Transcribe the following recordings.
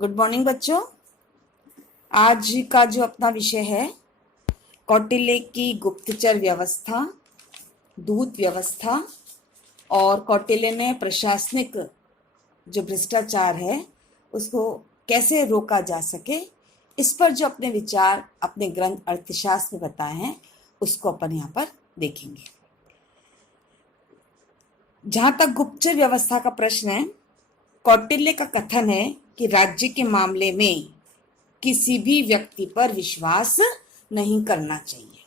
Good morning बच्चों। आज का जो अपना विषय है कौटिल्य की गुप्तचर व्यवस्था, दूत व्यवस्था और कौटिल्य ने प्रशासनिक जो भ्रष्टाचार है उसको कैसे रोका जा सके, इस पर जो अपने विचार अपने ग्रंथ अर्थशास्त्र में बताए हैं उसको अपन यहाँ पर देखेंगे। जहां तक गुप्तचर व्यवस्था का प्रश्न है, कौटिल्य का कथन है कि राज्य के मामले में किसी भी व्यक्ति पर विश्वास नहीं करना चाहिए।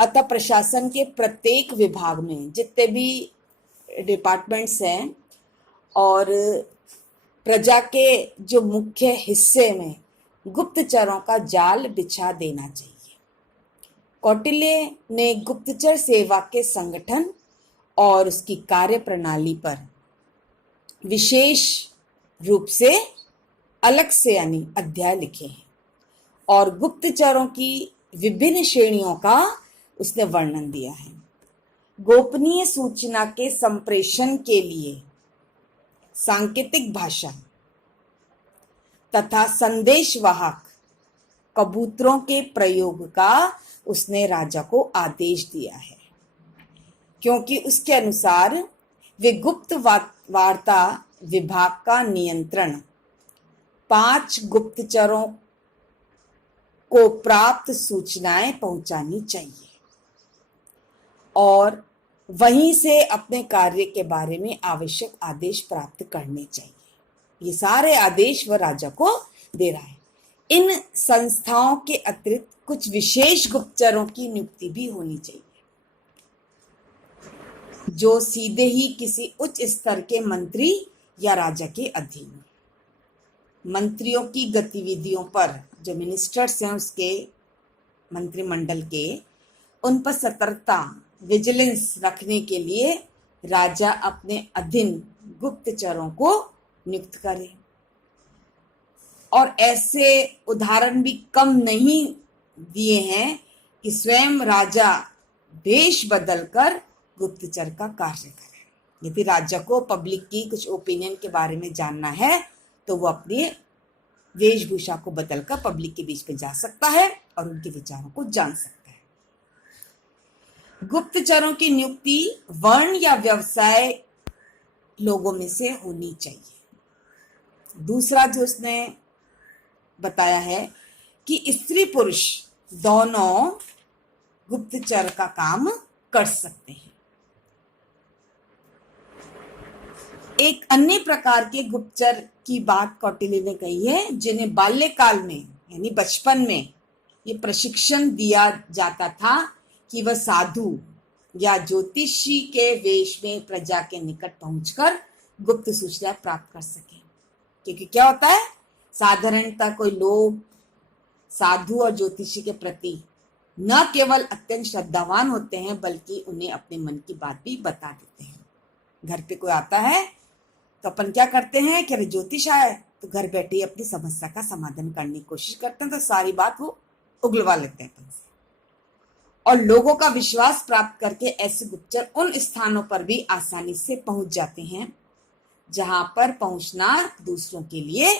अतः प्रशासन के प्रत्येक विभाग में जितने भी डिपार्टमेंट्स हैं और प्रजा के जो मुख्य हिस्से में गुप्तचरों का जाल बिछा देना चाहिए। कौटिल्य ने गुप्तचर सेवा के संगठन और उसकी कार्य प्रणाली पर विशेष रूप से अलग से यानी अध्याय लिखे हैं और गुप्तचरों की विभिन्न श्रेणियों का उसने वर्णन दिया है। गोपनीय सूचना के संप्रेषण के लिए सांकेतिक भाषा तथा संदेशवाहक कबूतरों के प्रयोग का उसने राजा को आदेश दिया है, क्योंकि उसके अनुसार वे गुप्त वार्ता विभाग का नियंत्रण 5 गुप्तचरों को प्राप्त सूचनाएं पहुंचानी चाहिए और वहीं से अपने कार्य के बारे में आवश्यक आदेश प्राप्त करने चाहिए। ये सारे आदेश वह राजा को दे रहा है। इन संस्थाओं के अतिरिक्त कुछ विशेष गुप्तचरों की नियुक्ति भी होनी चाहिए जो सीधे ही किसी उच्च स्तर के मंत्री या राजा के अधीन। मंत्रियों की गतिविधियों पर जो मिनिस्टर्स हैं उसके मंत्रिमंडल के, उन पर सतर्कता विजिलेंस रखने के लिए राजा अपने अधीन गुप्तचरों को नियुक्त करे। और ऐसे उदाहरण भी कम नहीं दिए हैं कि स्वयं राजा वेश बदलकर गुप्तचर का कार्य करे। यदि राजा को पब्लिक की कुछ ओपिनियन के बारे में जानना है तो वो अपनी वेशभूषा को बदलकर पब्लिक के बीच में जा सकता है और उनके विचारों को जान सकता है। गुप्तचरों की नियुक्ति वर्ण या व्यवसाय लोगों में से होनी चाहिए। दूसरा जो उसने बताया है कि स्त्री पुरुष दोनों गुप्तचर का काम कर सकते हैं। एक अन्य प्रकार के गुप्तचर की बात कौटिल्य ने कही है, जिन्हें बाल्यकाल में यानी बचपन में ये प्रशिक्षण दिया जाता था कि वह साधु या ज्योतिषी के वेश में प्रजा के निकट पहुंचकर गुप्त सूचना प्राप्त कर सके। क्योंकि क्या होता है, साधारणतः कोई लोग साधु और ज्योतिषी के प्रति न केवल अत्यंत श्रद्धावान होते हैं बल्कि उन्हें अपने मन की बात भी बता देते हैं। घर पे कोई आता है तो अपन क्या करते हैं कि अरे ज्योतिष आए तो घर बैठे ही अपनी समस्या का समाधान करने की कोशिश करते हैं, तो सारी बात वो उगलवा लेते हैं अपन से। और लोगों का विश्वास प्राप्त करके ऐसे गुप्तचर उन स्थानों पर भी आसानी से पहुंच जाते हैं जहां पर पहुंचना दूसरों के लिए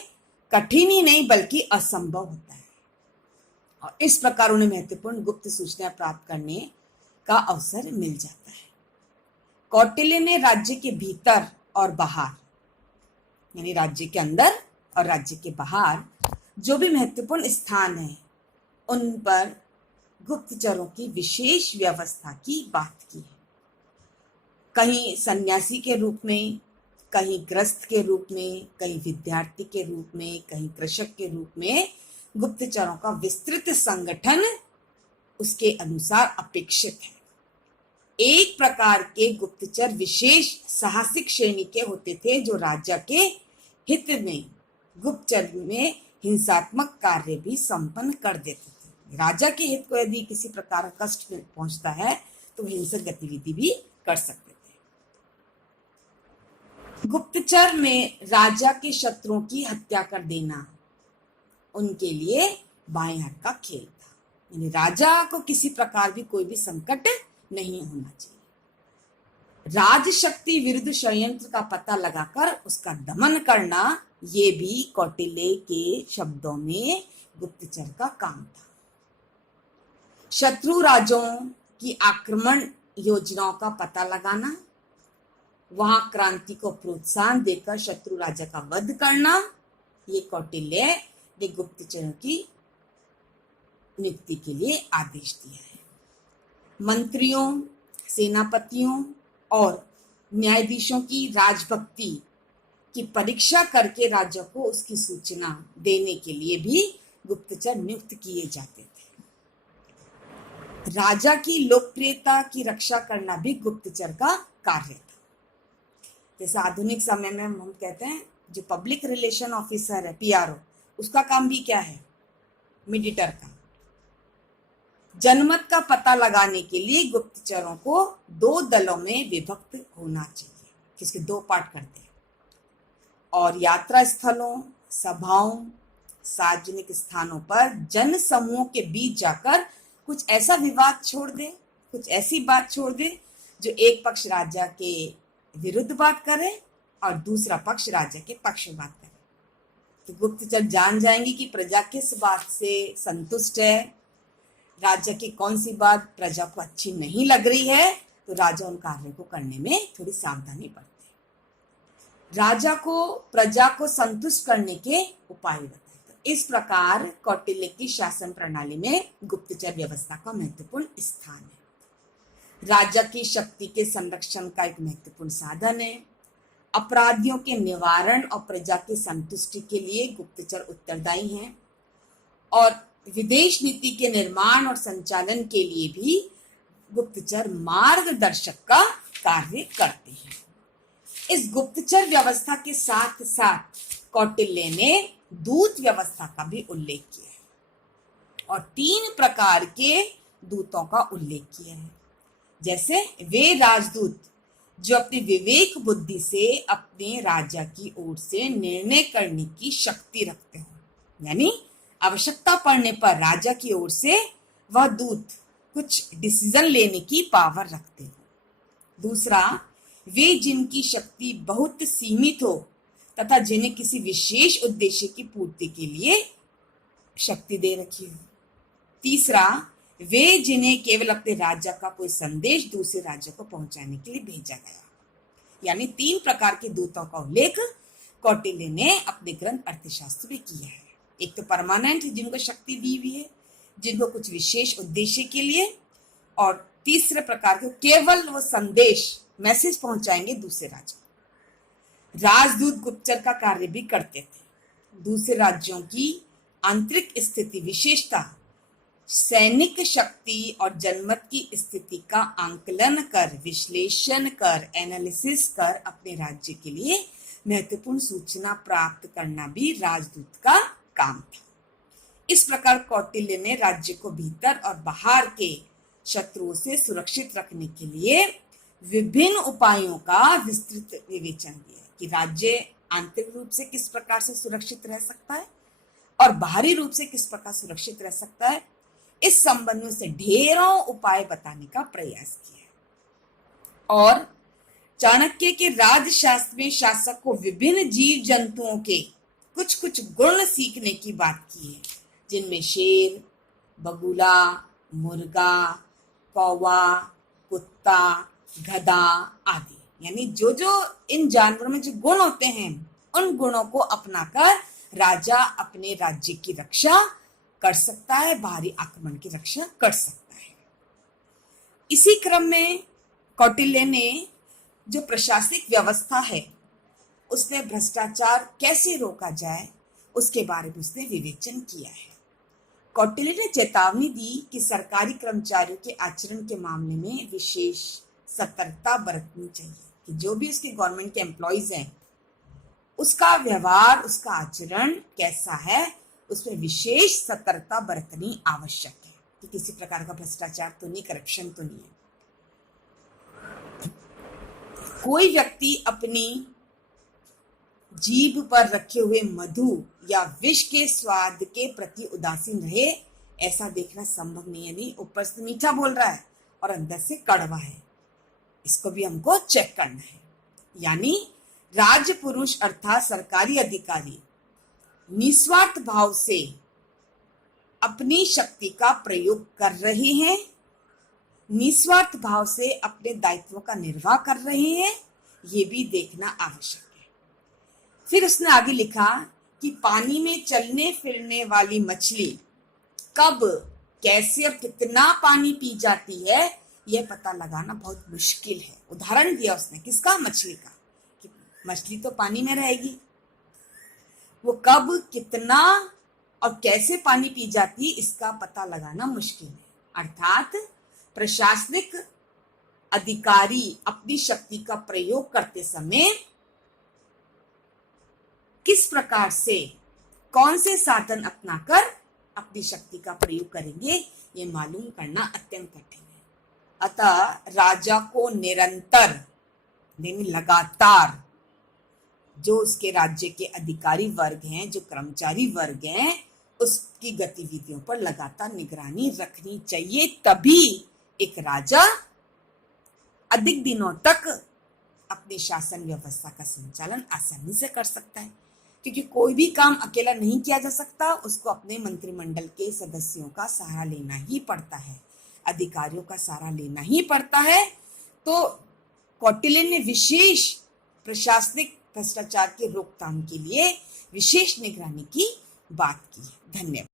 कठिन ही नहीं बल्कि असंभव होता है। और इस प्रकार उन्हें महत्वपूर्ण गुप्त सूचना प्राप्त करने का अवसर मिल जाता है। कौटिल्य ने राज्य के भीतर और बाहर यानी राज्य के अंदर और राज्य के बाहर जो भी महत्वपूर्ण स्थान है उन पर गुप्तचरों की विशेष व्यवस्था की बात की है। कहीं सन्यासी के रूप में, कहीं गृहस्थ के रूप में, कहीं विद्यार्थी के रूप में, कहीं कृषक के रूप में गुप्तचरों का विस्तृत संगठन उसके अनुसार अपेक्षित है। एक प्रकार के गुप्तचर विशेष साहसिक श्रेणी के होते थे जो राजा के हित में गुप्तचर में हिंसात्मक कार्य भी संपन्न कर देते थे। राजा के हित को यदि किसी प्रकार का कष्ट पहुंचता है तो हिंसक गतिविधि भी कर सकते थे। गुप्तचर में राजा के शत्रुओं की हत्या कर देना उनके लिए बाएं हाथ का खेल था। यानी राजा को किसी प्रकार भी कोई भी संकट नहीं होना चाहिए। राजशक्ति विरुद्ध षड्यंत्र का पता लगाकर उसका दमन करना ये भी कौटिल्य के शब्दों में गुप्तचर का काम था। शत्रु राज्यों की आक्रमण योजनाओं का पता लगाना, वहां क्रांति को प्रोत्साहन देकर शत्रु राजा का वध करना, ये कौटिल्य ने गुप्तचरों की नियुक्ति के लिए आदेश दिया है। मंत्रियों, सेनापतियों और न्यायाधीशों की राजभक्ति की परीक्षा करके राजा को उसकी सूचना देने के लिए भी गुप्तचर नियुक्त किए जाते थे। राजा की लोकप्रियता की रक्षा करना भी गुप्तचर का कार्य था। जैसे आधुनिक समय में हम कहते हैं जो पब्लिक रिलेशन ऑफिसर है, पीआरओ, उसका काम भी क्या है? मीडिएटर का। जनमत का पता लगाने के लिए गुप्तचरों को 2 दलों में विभक्त होना चाहिए, जिसके 2 पार्ट करते हैं। और यात्रा स्थलों, सभाओं, सार्वजनिक स्थानों पर जन समूहों के बीच जाकर कुछ ऐसा विवाद छोड़ दे, कुछ ऐसी बात छोड़ दे जो एक पक्ष राजा के विरुद्ध बात करे और दूसरा पक्ष राजा के पक्ष में बात करे। तो गुप्तचर जान जाएंगे कि प्रजा किस बात से संतुष्ट है, राजा की कौन सी बात प्रजा को अच्छी नहीं लग रही है, तो राजा उन कार्यों को करने में थोड़ी सावधानी बरते। राजा को प्रजा को संतुष्ट करने के उपाय बताए। तो इस प्रकार कौटिल्य की शासन प्रणाली में गुप्तचर व्यवस्था का महत्वपूर्ण स्थान है। राजा की शक्ति के संरक्षण का एक महत्वपूर्ण साधन है। अपराधियों के निवारण और प्रजा की संतुष्टि के लिए गुप्तचर उत्तरदायी हैं और विदेश नीति के निर्माण और संचालन के लिए भी गुप्तचर मार्गदर्शक का कार्य करते हैं। इस गुप्तचर व्यवस्था के साथ साथ कौटिल्य ने दूत व्यवस्था का भी उल्लेख किया है और 3 प्रकार के दूतों का उल्लेख किया है। जैसे वे राजदूत जो अपनी विवेक बुद्धि से अपने राजा की ओर से निर्णय करने की शक्ति रखते हो, यानी आवश्यकता पड़ने पर राजा की ओर से वह दूत कुछ डिसीजन लेने की पावर रखते हो। दूसरा, वे जिनकी शक्ति बहुत सीमित हो तथा जिन्हें किसी विशेष उद्देश्य की पूर्ति के लिए शक्ति दे रखी हो। तीसरा, वे जिन्हें केवल अपने राजा का कोई संदेश दूसरे राज्य को पहुंचाने के लिए भेजा गया। यानी 3 प्रकार के दूतों का उल्लेख कौटिल्य ने अपने ग्रंथ अर्थशास्त्र में किया है। एक तो परमानेंट, जिनको शक्ति दी हुई है, जिनको कुछ विशेष उद्देश्य के लिए, और तीसरे प्रकार के केवल वो संदेश, मैसेज पहुंचाएंगे दूसरे राज्य। राजदूत गुप्तचर का कार्य भी करते थे। दूसरे राज्यों की आंतरिक स्थिति, विशेषता, सैनिक शक्ति और जनमत की स्थिति का आंकलन कर, विश्लेषण कर, एनालिसिस कर अपने राज्य के लिए महत्वपूर्ण सूचना प्राप्त करना भी राजदूत का काम था। इस प्रकार कौटिल्य ने राज्य को भीतर और बाहर के शत्रुओं से सुरक्षित रखने के लिए विभिन्न उपायों का विस्तृत विवेचन दिया कि राज्य आंतरिक रूप से किस प्रकार से सुरक्षित रह सकता है और बाहरी रूप से किस प्रकार सुरक्षित रह सकता है। इस संबंध में से ढेरों उपाय बताने का प्रयास किया और चाणक्य के राजशास्त्र में शासक को विभिन्न जीव जंतुओं के कुछ कुछ गुण सीखने की बात की है, जिनमें शेर, बगुला, मुर्गा, कौवा, कुत्ता, गधा आदि। यानी जो जो इन जानवरों में जो गुण होते हैं, उन गुणों को अपनाकर राजा अपने राज्य की रक्षा कर सकता है, बाहरी आक्रमण की रक्षा कर सकता है। इसी क्रम में कौटिल्य ने जो प्रशासनिक व्यवस्था है, उसमें भ्रष्टाचार कैसे रोका जाए उसके बारे में उसने विवेचन किया है। कौटिल्य ने चेतावनी दी कि सरकारी कर्मचारियों के आचरण के मामले में विशेष सतर्कता बरतनी चाहिए कि जो भी उसके गवर्नमेंट के एम्प्लॉइज हैं, उसका व्यवहार, उसका आचरण कैसा है, उसमें विशेष सतर्कता बरतनी आवश्यक है कि किसी प्रकार का भ्रष्टाचार तो नहीं, करप्शन तो नहीं है। कोई व्यक्ति अपनी जीभ पर रखे हुए मधु या विष के स्वाद के प्रति उदासीन रहे, ऐसा देखना संभव नहीं है। नहीं, ऊपर से मीठा बोल रहा है और अंदर से कड़वा है, इसको भी हमको चेक करना है। यानी राजपुरुष अर्थात सरकारी अधिकारी निस्वार्थ भाव से अपनी शक्ति का प्रयोग कर रहे हैं, निस्वार्थ भाव से अपने दायित्वों का निर्वाह कर रहे हैं, ये भी देखना आवश्यक है। फिर उसने आगे लिखा कि पानी में चलने फिरने वाली मछली कब, कैसे और कितना पानी पी जाती है यह पता लगाना बहुत मुश्किल है। उदाहरण दिया उसने, किसका? मछली का, कि मछली तो पानी में रहेगी, वो कब, कितना और कैसे पानी पी जाती है इसका पता लगाना मुश्किल है। अर्थात प्रशासनिक अधिकारी अपनी शक्ति का प्रयोग करते समय किस प्रकार से, कौन से साधन अपनाकर अपनी शक्ति का प्रयोग करेंगे ये मालूम करना अत्यंत कठिन है। अतः राजा को निरंतर, लगातार जो उसके राज्य के अधिकारी वर्ग हैं, जो कर्मचारी वर्ग हैं, उसकी गतिविधियों पर लगातार निगरानी रखनी चाहिए। तभी एक राजा अधिक दिनों तक अपनी शासन व्यवस्था का संचालन आसानी से कर सकता है, क्योंकि कोई भी काम अकेला नहीं किया जा सकता, उसको अपने मंत्रिमंडल के सदस्यों का सहारा लेना ही पड़ता है, अधिकारियों का सहारा लेना ही पड़ता है। तो कौटिल्य ने विशेष प्रशासनिक भ्रष्टाचार की रोकथाम के लिए विशेष निगरानी की बात की। धन्यवाद।